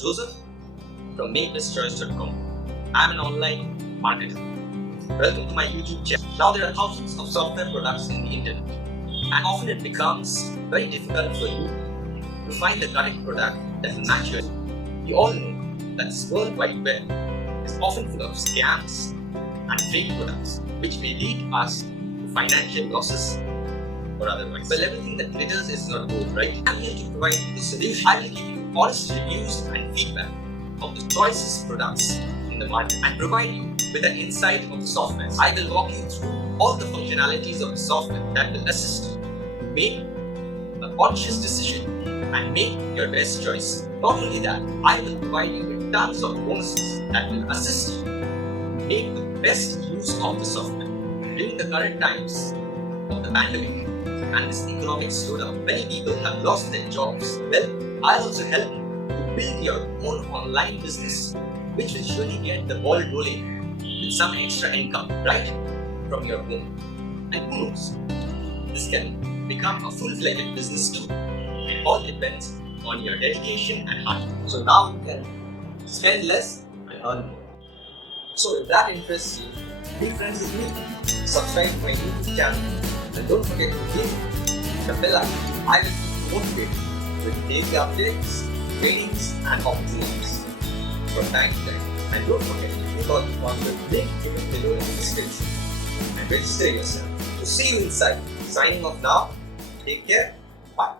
Joseph from makeThisChoice.com. I'm an online marketer. Welcome to my YouTube channel. Now there are thousands of software products in the internet, and often it becomes very difficult for you to find the correct product that will match your. We all know that this World Wide Web is often full of scams and fake products, which may lead us to financial losses or otherwise. Well, everything that glitters is not gold, right? I'm here to provide you the solution. I will give you honest reviews and feedback of the choicest products in the market and provide you with an insight of the software. I will walk you through all the functionalities of the software that will assist you to make a conscious decision and make your best choice. Not only that, I will provide you with tons of bonuses that will assist you to make the best use of the software. During the current times of the pandemic and this economic slowdown, many people have lost their jobs. Well, I'll also help you to build your own online business, which will surely get the ball rolling with some extra income right from your home. And who knows, this can become a full-fledged business too. It all depends on your dedication and hard work. So now you can spend less and earn more. So if that interests you, be friends with me, subscribe to my YouTube channel, and don't forget to hit the bell icon. I will keep you motivated with daily updates, trainings, and opportunities from time to time. And don't forget to click on the link given below in the description and register yourself. So see you inside. Signing off now. Take care. Bye.